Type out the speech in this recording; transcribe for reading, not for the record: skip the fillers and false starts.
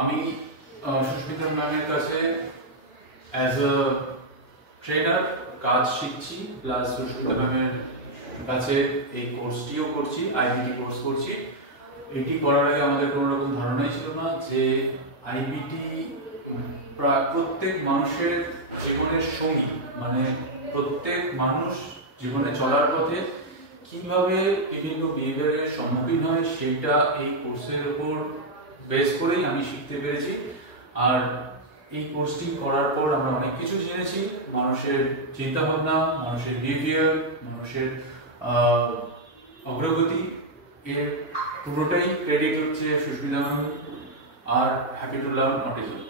আমি সুস্মিতা ম্যামের কাছে অ্যাজ আ ট্রেনার কাজ শিখছি, প্লাস সুস্মিতা ম্যামের কাছে এই কোর্সটিও করছি, আইবিটি কোর্স করছি। এটি করার আগে আমাদের কোনো রকম ধারণাই ছিল না যে আইবিটি প্রত্যেক মানুষের জীবনের সঙ্গী, মানে প্রত্যেক মানুষ জীবনে চলার পথে কিভাবে বিভিন্ন বিহেভিয়ারের সম্মুখীন হয় সেটা এই কোর্সের উপর বেস করেই আমি শিখতে পেরেছি। আর এই কোর্সটি করার পর আমরা অনেক কিছু জেনেছি, মানুষের চিন্তাভাবনা, মানুষের বিহেভিয়ার, মানুষের অগ্রগতি, এর পুরোটাই ক্রেডিট হচ্ছে সুস্মিতা ম্যাম আর হ্যাপি টু লার্ন অটিজম।